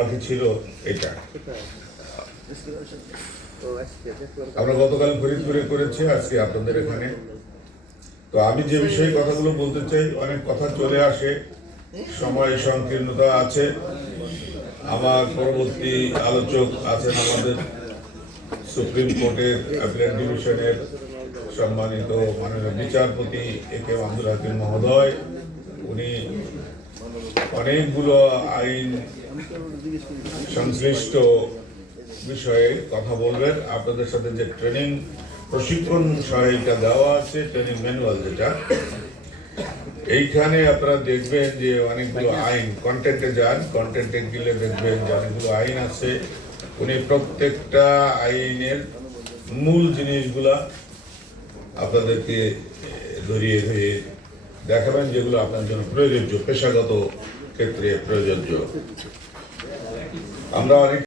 বাকি ছিল এটা। আমরা গতকাল ফরিদপুরে করেছি, আজকে আপনাদের এখানে। তো আমি যে বিষয়ে কথাগুলো বলতে চাই, অনেক কথা চলে আসে, সময় সংকীর্ণতা আছে। আমার পরবর্তী আলোচক আছেন আমাদের সুপ্রিম কোর্টের অ্যাপিলেট ডিভিশনের সম্মানিত মাননীয় বিচারপতি এ কে আব্দুল হাকিম মহোদয়। উনি অনেকগুলো আইন সংশ্লিষ্ট বিষয়ে কথা বলবেন। আপনাদের সাথে যে ট্রেনিং প্রশিক্ষণ সহায়িকা দেওয়া আছে, ট্রেনিং ম্যানুয়াল যেটা, এইখানে আপনারা দেখবেন যে অনেকগুলো আইন, কন্টেন্টে যান, কন্টেন্টে গেলে দেখবেন যে অনেকগুলো আইন আছে। উনি প্রত্যেকটা আইনের মূল জিনিসগুলা আপনাদেরকে ধরিয়ে ধরিয়ে দেখাবেন, যেগুলো আপনার জন্য প্রয়োজনীয়, পেশাগত ক্ষেত্রে প্রযোজ্য। আমরা অনেক